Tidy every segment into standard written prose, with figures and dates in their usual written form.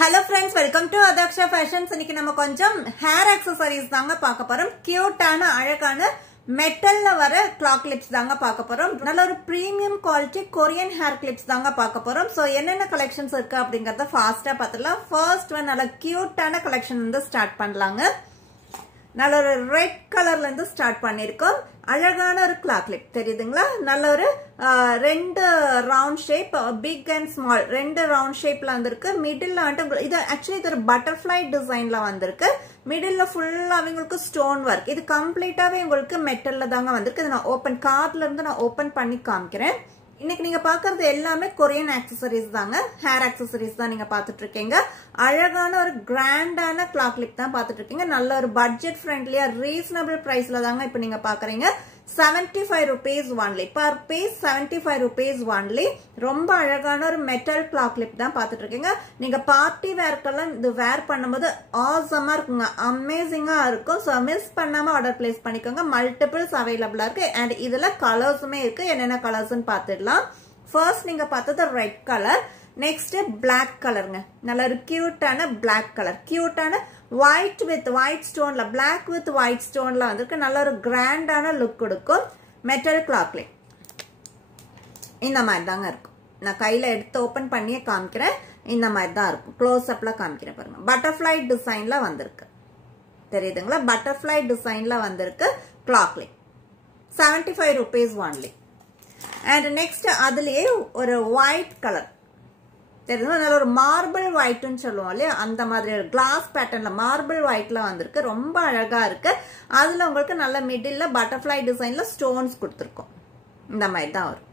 Hello friends, welcome to Adaksha Fashions. இன்னைக்கு நம்ம கொஞ்சம் hair accessories தாங்க பார்க்க போறோம். கியூட்டான அழகான மெட்டல்ல வர claw clips தாங்க பார்க்க போறோம். நல்ல ஒரு premium quality Korean hair clips தாங்க பார்க்க போறோம். சோ என்னென்ன கலெக்ஷன்ஸ் இருக்கு அப்படிங்கறத ஃபாஸ்டா பார்த்துடலாம். ஃபர்ஸ்ட் ஒன் நல்ல கியூட்டான கலெக்ஷன் வந்து ஸ்டார்ட் பண்ணலாங்க. நல்ல ஒரு ரெட் கலர்ல இருந்து ஸ்டார்ட் பண்ணிருக்கோம். அழகான ஒரு claw clip தெரியுதுங்களா? நல்ல ஒரு ரெண்டு round shape, big and small ரெண்டு ரவுண்ட் ஷேப்ல வந்திருக்கு. மிடில்ல வந்து இது ஆக்சுவலி இது ஒரு பட்டர்ஃப்ளை டிசைன்ல வந்திருக்கு. மிடில்ல ஃபுல்லா உங்களுக்கு ஸ்டோன் ஒர்க். இது கம்ப்ளீட்டாவே உங்களுக்கு மெட்டல்ல தாங்க வந்திருக்கு. இது நான் ஓபன் கார்ட்ல இருந்து நான் ஓபன் பண்ணி காமிக்கிறேன். இன்னைக்கு நீங்க பாக்குறது எல்லாமே கொரியன் ஆக்சசரிஸ் தாங்க. ஹேர் ஆக்சசரிஸ் தான் நீங்க பாத்துட்டு இருக்கீங்க. அழகான ஒரு கிராண்டான claw clip தான் பாத்துட்டு இருக்கீங்க. நல்ல ஒரு பட்ஜெட் ஃப்ரெண்ட்லியா ரீசனபிள் பிரைஸ்ல தாங்க இப்ப நீங்க பாக்குறீங்க. 75 rupees only. Per piece 75 rupees only. ரொம்ப அழகான ஒரு மெட்டல் claw clip தான் பாத்துட்டு இருக்கீங்க. நீங்க பார்ட்டி வேர்க்கெல்லாம் இது வேர் பண்ணும்போது ஆசமா இருக்குங்க. அமேசிங்கா இருக்கும். சோ மிஸ் பண்ணாம ஆர்டர் பிளேஸ் பண்ணிக்கோங்க. மல்டிபிள்ஸ் அவைலபிளா இருக்கு. அண்ட் இதுல கலர்ஸுமே இருக்கு. என்னென்ன கலர்ஸ்னு பாத்துடலாம். ஃபர்ஸ்ட் நீங்க பார்த்தது ரெட் கலர். நெக்ஸ்ட் பிளாக் கலருங்க. நல்ல ஒரு கியூட்டான பிளாக் கலர். கியூட்டான white with white stoneல black with white stoneல வந்திருக்கு. நல்ல ஒரு கிராண்டான லுக் கொடுக்கும். மெட்டல் claw clip இந்த மாதிரி தாங்க இருக்கும். நான் கையில எடுத்து ஓபன் பண்ணியே காமிக்கிறேன். இந்த மாதிரி தான் இருக்கும். க்ளோஸ் அப்ல காமிக்கிறேன் பாருங்க. பட்டர்ஃப்ளை டிசைன்ல வந்திருக்கு. தெரியுதுங்களா? பட்டர்ஃப்ளை டிசைன்ல வந்திருக்கு claw clip. 75 rupees only. And next அதுலயே ஒரு white கலர் தெரியுது. நல்ல ஒரு மார்பிள் ஒயிட்னு சொல்லுவோம் இல்லையா, அந்த மாதிரி ஒரு கிளாஸ் பேட்டர்ன்ல மார்பிள் ஒயிட்ல வந்திருக்கு. ரொம்ப அழகா இருக்கு. அதுல உங்களுக்கு நல்ல மிடில்ல பட்டர்ஃப்ளை டிசைன்ல ஸ்டோன்ஸ் கொடுத்துருக்கோம். இந்த மாதிரி தான் வரும்.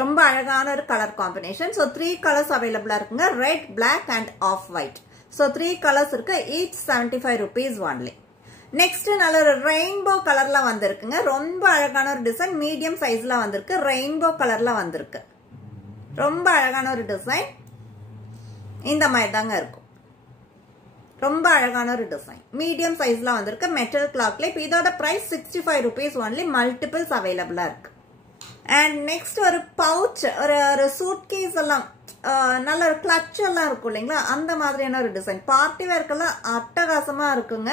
ரொம்ப அழகான ஒரு கலர் காம்பினேஷன். ஸோ 3 கலர்ஸ் அவைலபிளா இருக்குங்க. Red, black and off white. So 3 colours இருக்கு. Each 75 rupees only. நெக்ஸ்ட் நல்ல ஒரு ரெயின்போ கலர்ல வந்திருக்குங்க. ரொம்ப அழகான ஒரு டிசைன். மீடியம் சைஸ்ல வந்திருக்கு. ரெயின்போ கலர்ல வந்திருக்கு. ரொம்ப அழகான ஒரு டிசைன். இந்த மாதிரி தாங்க இருக்கும். ரொம்ப அழகான ஒரு டிசைன். மீடியம் சைஸ்ல வந்திருக்கு. Metal claw clip. இதோட பிரைஸ் 65 rupees only. மல்டிபிள்ஸ் அவைலபிளா இருக்கு. அண்ட் நெக்ஸ்ட் ஒரு பவுச், ஒரு சூட்கேஸ் எல்லாம் நல்ல ஒரு கிளட்ச் எல்லாம் இருக்கும் இல்லைங்களா, அந்த மாதிரியான ஒரு டிசைன். பார்ட்டி வேர்க்கெல்லாம் அட்டகாசமா இருக்குங்க.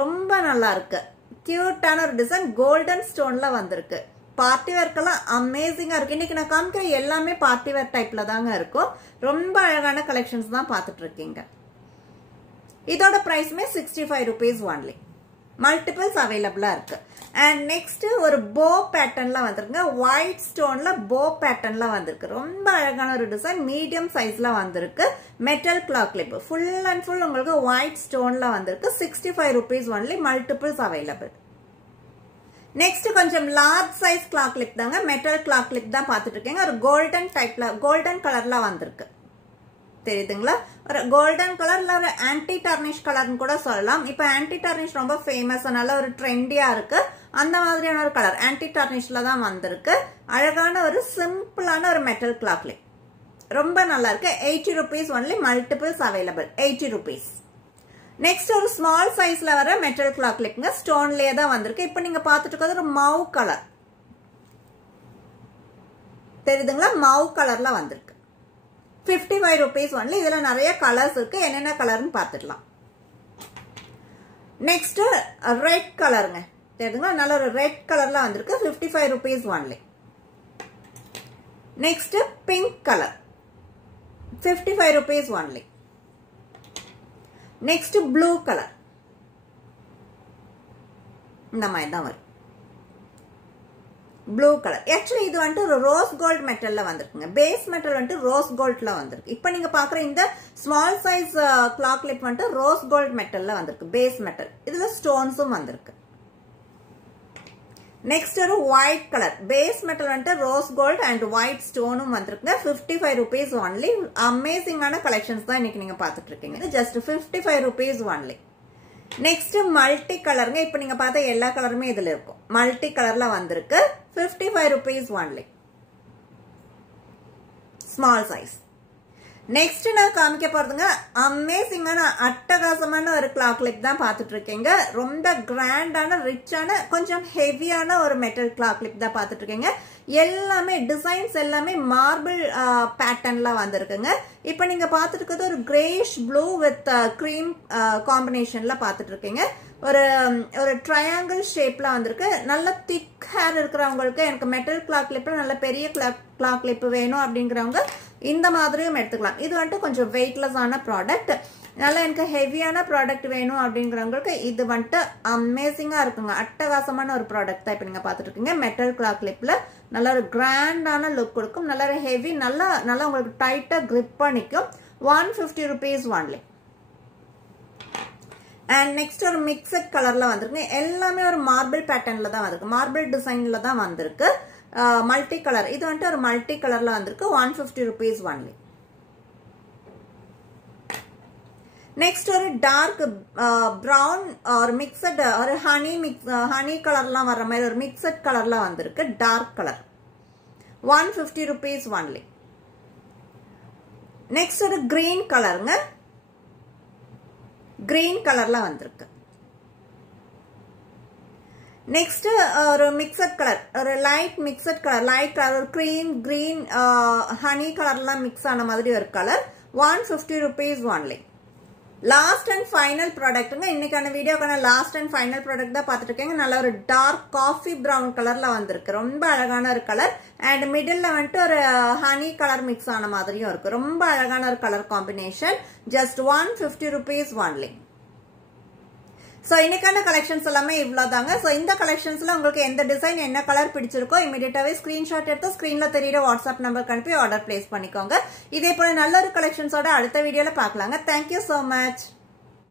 ரொம்ப நல்லா இருக்கு. கியூட்டான ஒரு டிசைன். கோல்டன் ஸ்டோன்ல வந்திருக்கு. பார்ட்டி வேர்க்கெல்லாம் அமேசிங்கா இருக்கு. இன்னைக்கு நான் காமிக்கிற எல்லாமே பார்ட்டி வேர் டைப்ல தாங்க இருக்கும். ரொம்ப அழகான கலெக்ஷன்ஸ் தான் பாத்துட்டு இருக்கீங்க. இதோட பிரைஸ்மே 65 rupees only. மல்டிபிள்ஸ் அவைலபிளா இருக்கு. அண்ட் நெக்ஸ்ட் ஒரு போ பேட்டர்ன்ல வந்திருக்குங்க. ஒயிட் ஸ்டோன்ல போ பேட்டர்ன்ல வந்திருக்கு. ரொம்ப அழகான ஒரு டிசைன். மீடியம் சைஸ்ல வந்திருக்கு. Metal claw clip. Full and full உங்களுக்கு ஒயிட் ஸ்டோன்ல வந்திருக்கு. 65 rupees only. Multiples available. Next கொஞ்சம் லார்ஜ் சைஸ் claw clip தாங்க. மெட்டல் claw clip தான் பாத்துட்டு இருக்கீங்க. ஒரு கோல்டன் டைப்ல, கோல்டன் கலர்ல வந்திருக்கு. தெரியுதுங்களா? ஒரு கோல்டன் கலர்ல ஒரு ஆன்டி டார்னிஷ் கலர்னு கூட சொல்லலாம். இப்ப ஆன்டி டார்னிஷ் ரொம்ப ஃபேமஸ், நல்ல ஒரு ட்ரெண்டியா இருக்கு. அந்த மாதிரியான ஒரு கலர் ஆன்டி டார்னிஷ்ல தான் வந்திருக்கு. அழகான ஒரு சிம்பிளான ஒரு மெட்டல் claw clip. ரொம்ப நல்லா இருக்கு. 80 rupees only. Multiples available. 80 rupees. Next ஒரு ஸ்மால் சைஸ்ல வர மெட்டல் claw clipங்க. ஸ்டோன்லயே தான் வந்திருக்கு. இப்ப நீங்க பாத்துட்டு இருக்கிறது ஒரு மவு கலர். தெரியுதுங்களா? மவு கலர்ல வந்திருக்கு. 55 rupees only. இதுல நிறைய கலர்ஸ் இருக்கு. என்னென்ன கலர்னு பாத்துடலாம். நெக்ஸ்ட் ரெட் கலருங்க. தெரியுதுங்களா? நல்ல ஒரு ரெட் கலர்ல வந்திருக்கு. 55 rupees only. Next pink colour. 55 rupees only. Next blue colour. இந்த மாதிரி தான் வரும். Blue colour. ஆக்சுவலி இது வந்துட்டு ஒரு ரோஸ் கோல்ட் மெட்டல்ல வந்திருக்குங்க. பேஸ் மெட்டல் வந்துட்டு ரோஸ் கோல்ட்ல வந்திருக்கு. இப்ப நீங்க பாக்குற இந்த ஸ்மால் சைஸ் claw clip வந்துட்டு ரோஸ் கோல்ட் மெட்டல்ல வந்திருக்கு. Base metal. இதுல ஸ்டோன்ஸும் வந்திருக்கு. நெக்ஸ்ட் ஒரு ஒயிட் கலர். பேஸ் மெட்டல் வந்துட்டு ரோஸ் கோல்ட் அண்ட் ஒயிட் ஸ்டோனும் வந்திருக்குங்க. 55 rupees only. அமேசிங்கான கலெக்ஷன்ஸ் தான் இன்னைக்கு நீங்க பாத்துட்டு இருக்கீங்க. Just 55 rupees only. Next multi கலருங்க. இப்ப நீங்க பார்த்த எல்லா கலருமே இதுல இருக்கும். மல்டி கலர்ல வந்திருக்கு. 55 rupees only. Small size. Next நான் காமிக்க போறதுங்க அமேசிங்கான அட்டகாசமான ஒரு கிளாக் கிளிப் தான் பார்த்துட்டு இருக்கீங்க. ரொம்ப கிராண்டான ரிச்சான கொஞ்சம் ஹெவியான ஒரு மெட்டல் கிளாக் கிளிப் தான் பார்த்துட்டு இருக்கீங்க. எல்லாமே டிசைன்ஸ் எல்லாமே மார்பிள் பேட்டர்ன்ல வந்திருக்குங்க. இப்போ நீங்க பார்த்துட்டு இருக்கிறது ஒரு கிரேஷ் ப்ளூ வித் கிரீம் காம்பினேஷன்ல பார்த்துட்டு இருக்கீங்க. ஒரு ட்ரையாங்கிள் ஷேப்ல வந்திருக்கு. நல்ல திக் ஹேர் இருக்கிறவங்களுக்கு எனக்கு மெட்டல் கிளாக் கிளிப்ல நல்ல பெரிய கிளாக் கிளிப் வேணும் அப்படிங்கிறவங்க இந்த மாதிரியும் எடுத்துக்கலாம். இது வந்துட்டு கொஞ்சம் வெயிட்லெஸ் ஆன ப்ராடக்ட். நல்லா எனக்கு ஹெவியான ப்ராடக்ட் வேணும் அப்படிங்கிறவங்களுக்கு இது வந்துட்டு அமேசிங்கா இருக்குங்க. அட்டகாசமான ஒரு ப்ராடக்ட் தான் இப்ப நீங்க பாத்துட்டு இருக்கீங்க. மெட்டல் கிளாக் கிளிப்ல நல்ல ஒரு கிராண்டான லுக் கொடுக்கும். நல்ல ஒரு ஹெவி நல்லா உங்களுக்கு டைட்டா கிரிப் பண்ணிக்கும். 150 rupees only. அண்ட் நெக்ஸ்ட் ஒரு மிக்சட் கலர்ல வந்திருக்கு. எல்லாமே ஒரு மார்பிள் பேட்டர்ன்ல தான் வந்திருக்கு. மார்பிள் டிசைன்ல தான் வந்திருக்கு. மல்டி கலர் இது வந்துட்டு ஒரு மல்டி கலர்ல வந்திருக்கு. 150 rupees only. நெக்ஸ்ட் ஒரு டார்க் பிரவுன் ஒரு மிக்சட் ஒரு ஹனி கலர்லாம் வர்ற மாதிரி ஒரு மிக்சட் கலர்ல வந்திருக்கு. Dark colour 150 rupees only. Next ஒரு கிரீன் கலருங்க. கிரீன் கலர்ல வந்திருக்கு. நெக்ஸ்ட் ஒரு மிக்சட் கலர் ஒரு light mixed colour light colour ஒரு கிரீம் கிரீன் ஹனி கலர்லாம் மிக்ஸ் ஆன மாதிரி ஒரு colour 150 rupees only. Last and final ப்ராடக்ட்டுங்க. இன்னைக்கான வீடியோக்கான லாஸ்ட் அண்ட் ஃபைனல் ப்ராடக்ட் தான் பார்த்துட்டு இருக்கீங்க. நல்ல ஒரு டார்க் காஃபி பிரவுன் கலர்ல வந்திருக்கு. ரொம்ப அழகான ஒரு கலர். அண்ட் மிடில் வந்துட்டு ஒரு ஹனி கலர் மிக்ஸ் ஆன மாதிரியும் இருக்கு. ரொம்ப அழகான ஒரு colour combination. Just 150 rupees only. So இன்னைக்கான கலெக்ஷன்ஸ் எல்லாமே இவ்வளவுதாங்க. சோ இந்த கலெக்ஷன்ஸ்ல உங்களுக்கு எந்த டிசைன் என்ன கலர் பிடிச்சிருக்கோ இமிடியேட்டாவே ஸ்கிரீன்ஷாட் எடுத்து ஸ்கிரீன்ல தெரியுற வாட்ஸ்அப் நம்பருக்கு அனுப்பி ஆர்டர் பிளேஸ் பண்ணிக்கோங்க. இதே போல நல்ல ஒரு கலெக்ஷன்ஸோட அடுத்த வீடியோல பார்க்கலாங்க. Thank you so much.